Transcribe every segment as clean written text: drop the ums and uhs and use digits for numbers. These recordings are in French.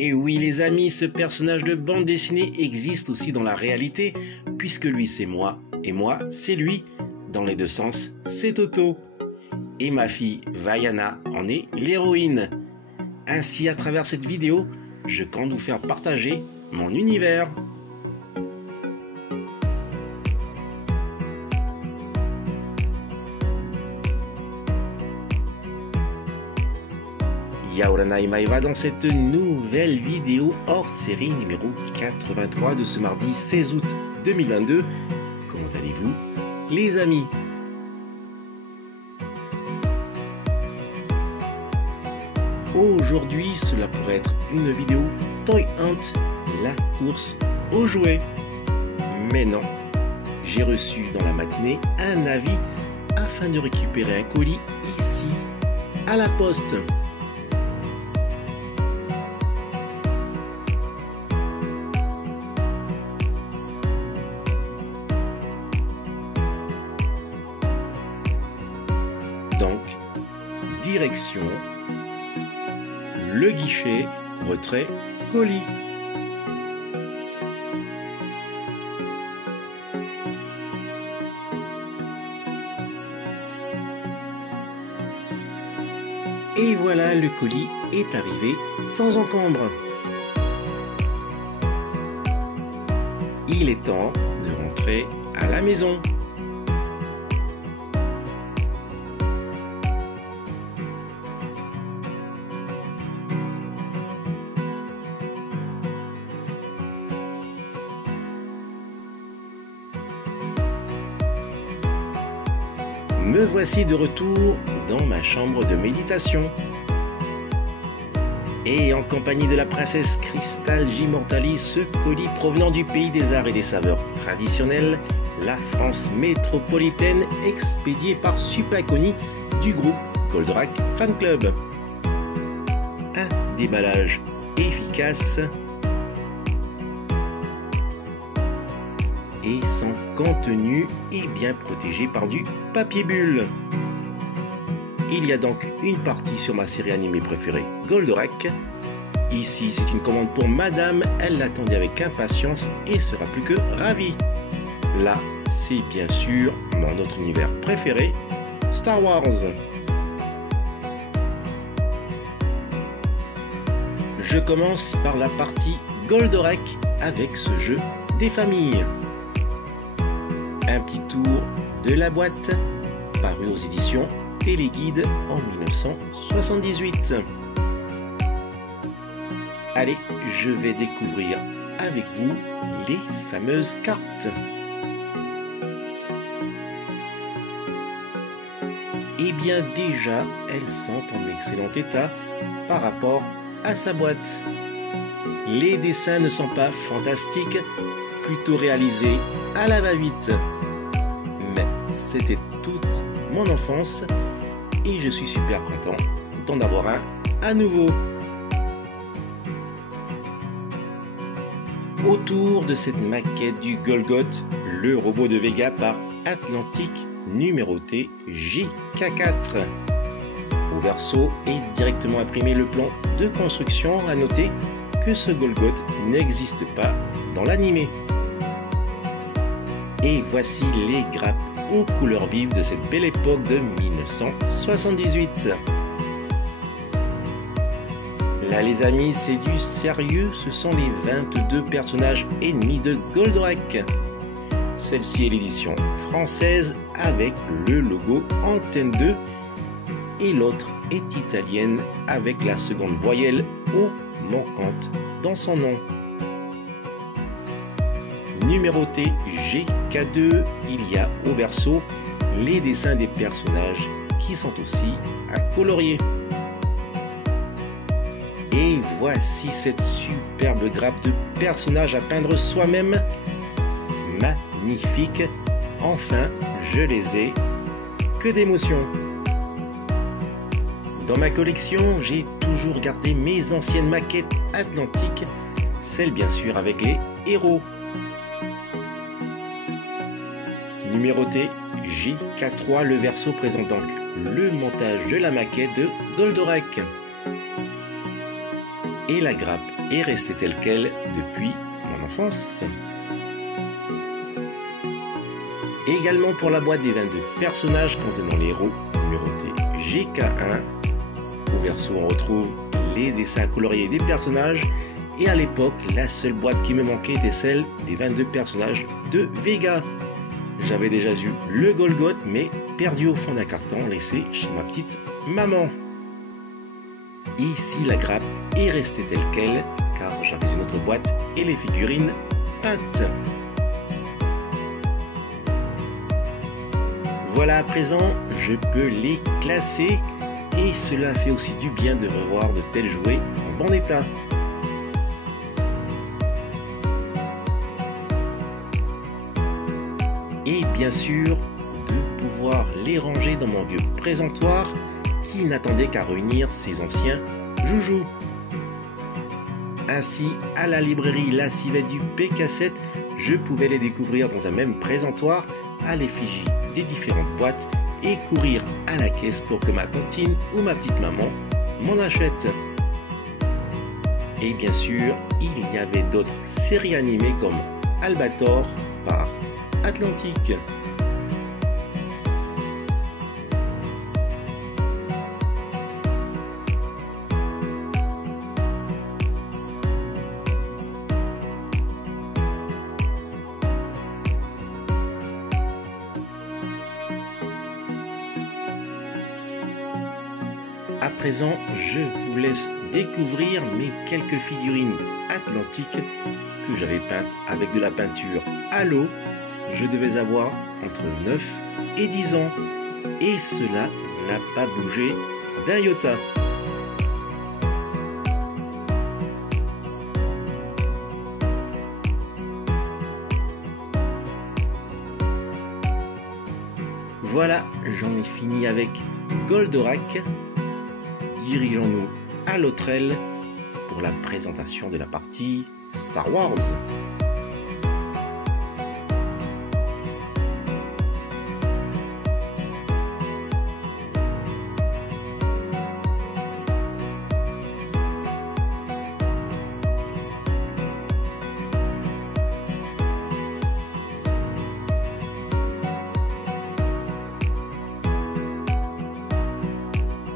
Et oui les amis, ce personnage de bande dessinée existe aussi dans la réalité, puisque lui c'est moi, et moi c'est lui. Dans les deux sens, c'est Toto. Et ma fille Vaiana en est l'héroïne. Ainsi, à travers cette vidéo, je compte vous faire partager mon univers. Yaorana Maeva dans cette nouvelle vidéo hors série numéro 83 de ce mardi 16 août 2022. Comment allez-vous les amis? Aujourd'hui, cela pourrait être une vidéo Toy Hunt, la course aux jouets. Mais non, j'ai reçu dans la matinée un avis afin de récupérer un colis ici à la poste. Donc, direction le guichet, retrait, colis. Et voilà, le colis est arrivé sans encombre. Il est temps de rentrer à la maison. Me voici de retour dans ma chambre de méditation. Et en compagnie de la princesse Crystal J. Mortali, ce colis provenant du pays des arts et des saveurs traditionnelles, la France métropolitaine, expédié par Supaconi du groupe Goldorak Fan Club. Un déballage efficace et sans contenu et bien protégé par du papier bulle. Il y a donc une partie sur ma série animée préférée, Goldorak. Ici, c'est une commande pour madame, elle l'attendait avec impatience et sera plus que ravie. Là, c'est bien sûr mon autre univers préféré, Star Wars. Je commence par la partie Goldorak avec ce jeu des familles. Un petit tour de la boîte, paru aux éditions Téléguide en 1978. Allez, je vais découvrir avec vous les fameuses cartes. Et bien déjà, elles sont en excellent état par rapport à sa boîte. Les dessins ne sont pas fantastiques, plutôt réalisés à la va-vite. Mais c'était toute mon enfance et je suis super content d'en avoir un à nouveau. Autour de cette maquette du Golgoth, le robot de Vega par Atlantic, numéroté JK4. Au verso est directement imprimé le plan de construction. À noter que ce Golgoth n'existe pas dans l'animé. Et voici les grappes aux couleurs vives de cette belle époque de 1978. Là les amis, c'est du sérieux, ce sont les 22 personnages ennemis de Goldorak. Celle-ci est l'édition française avec le logo Antenne 2 et l'autre est italienne avec la seconde voyelle O manquante dans son nom. Numéroté GK2, il y a au verso les dessins des personnages qui sont aussi à colorier. Et voici cette superbe grappe de personnages à peindre soi-même. Magnifique. Enfin, je les ai. Que d'émotion. Dans ma collection, j'ai toujours gardé mes anciennes maquettes Atlantique, celles bien sûr avec les héros. Numéroté JK3, le verso présente donc le montage de la maquette de Goldorak. Et la grappe est resté tel quel depuis mon enfance. Et également pour la boîte des 22 personnages contenant les héros numérotés GK1. Au verso, on retrouve les dessins coloriés des personnages. Et à l'époque, la seule boîte qui me manquait était celle des 22 personnages de Vega. J'avais déjà eu le Golgoth, mais perdu au fond d'un carton laissé chez ma petite maman. Ici, la grappe est restée telle quelle, car j'avais une autre boîte et les figurines peintes. Voilà, à présent, je peux les classer et cela fait aussi du bien de revoir de tels jouets en bon état. Et bien sûr, de pouvoir les ranger dans mon vieux présentoir qui n'attendait qu'à réunir ses anciens joujoux. Ainsi, à la librairie La Civette du PK7, je pouvais les découvrir dans un même présentoir à l'effigie des différentes boîtes et courir à la caisse pour que ma tontine ou ma petite maman m'en achète. Et bien sûr, il y avait d'autres séries animées comme Albator par Atlantique. À présent, je vous laisse découvrir mes quelques figurines Atlantique que j'avais peintes avec de la peinture à l'eau. Je devais avoir entre 9 et 10 ans et cela n'a pas bougé d'un iota. Voilà, j'en ai fini avec Goldorak. Dirigeons-nous à l'autre aile pour la présentation de la partie Star Wars.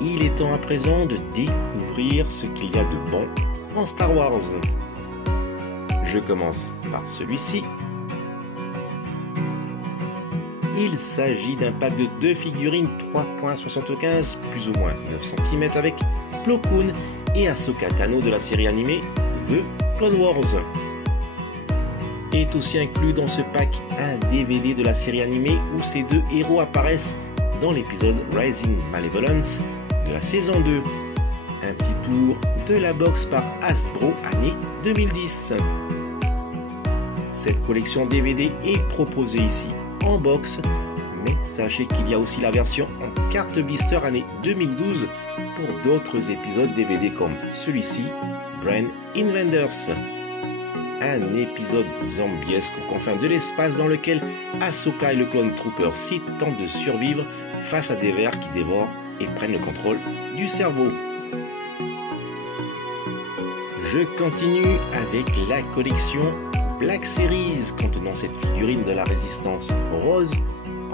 Il est temps à présent de découvrir ce qu'il y a de bon en Star Wars. Je commence par celui-ci. Il s'agit d'un pack de 2 figurines 3.75 plus ou moins 9 cm avec Plo Koon et Ahsoka Tano de la série animée The Clone Wars. Est aussi inclus dans ce pack un DVD de la série animée où ces deux héros apparaissent dans l'épisode Rising Malevolence de la saison 2. Un petit tour de la box par Hasbro année 2010. Cette collection DVD est proposée ici en box, mais sachez qu'il y a aussi la version en carte blister année 2012 pour d'autres épisodes DVD comme celui-ci, Brain Invaders. Un épisode zombiesque aux confins de l'espace dans lequel Ahsoka et le clone Trooper Sith tentent de survivre face à des vers qui dévorent et prennent le contrôle du cerveau. Je continue avec la collection Black Series contenant cette figurine de la résistance rose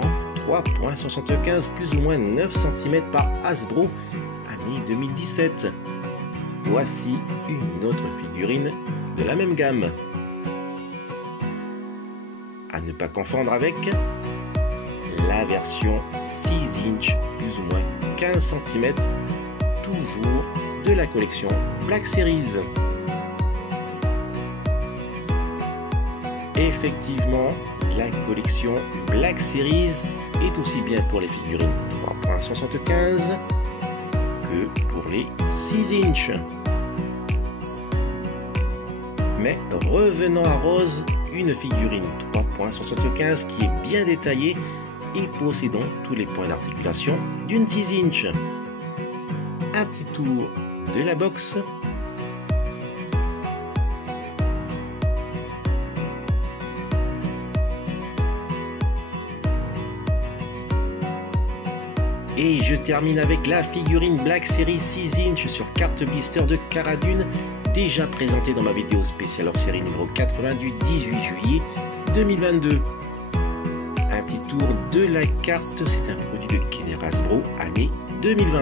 en 3.75 plus ou moins 9 cm par Hasbro année 2017. Voici une autre figurine de la même gamme. À ne pas confondre avec la version 6 inch plus ou moins 15 cm, toujours de la collection Black Series. Effectivement, la collection Black Series est aussi bien pour les figurines 3.75 que pour les 6 inch. Mais revenons à Rose, une figurine 3.75 qui est bien détaillée et possédant tous les points d'articulation d'une 6 inch. Un petit tour de la box. Et je termine avec la figurine Black Series 6 inch sur carte blister de Cara Dune déjà présenté dans ma vidéo spéciale hors série numéro 80 du 18 juillet 2022. Un petit tour de la carte, c'est un produit de Kenner Hasbro, année 2020.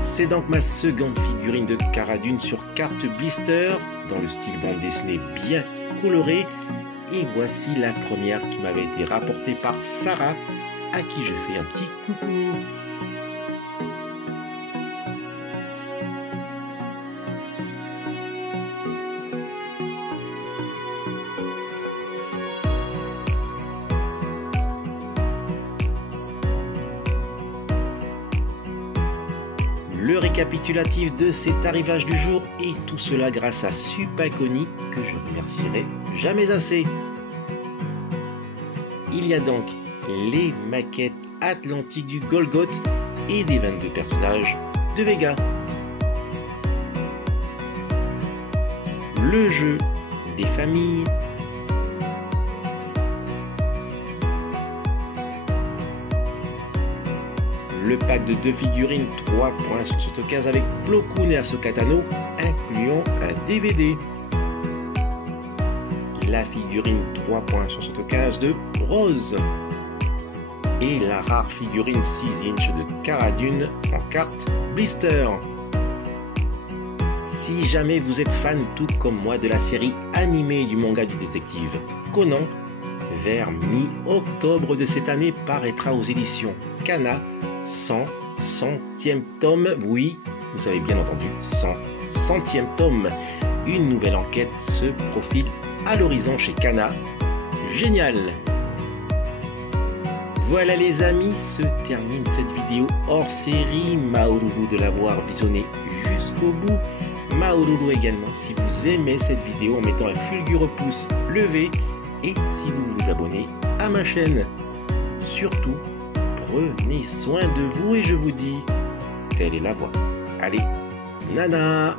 C'est donc ma seconde figurine de Cara Dune sur carte blister, dans le style bande dessinée bien coloré. Et voici la première qui m'avait été rapportée par Sarah, à qui je fais un petit coucou. Le récapitulatif de cet arrivage du jour, et tout cela grâce à Supaconi, que je remercierai jamais assez. Il y a donc les maquettes atlantiques du Golgoth et des 22 personnages de Vega. Le jeu des familles. Le pack de 2 figurines 3 points sur cette occasion avec Plo Koon et Ahsoka Tano, incluant un DVD. La figurine 3 points sur cette occasion de Rose. Et la rare figurine 6 inch de Cara Dune en carte blister. Si jamais vous êtes fan tout comme moi de la série animée du manga du détective Conan, vers mi-octobre de cette année paraîtra aux éditions Kana 100e tome, oui, vous avez bien entendu, 100e tome. Une nouvelle enquête se profile à l'horizon chez Kana. Génial! Voilà les amis, se termine cette vidéo hors série. Maoruru de l'avoir visionné jusqu'au bout. Maoruru également si vous aimez cette vidéo en mettant un fulgureux pouce levé et si vous vous abonnez à ma chaîne. Surtout, prenez soin de vous et je vous dis, telle est la voie. Allez, nana!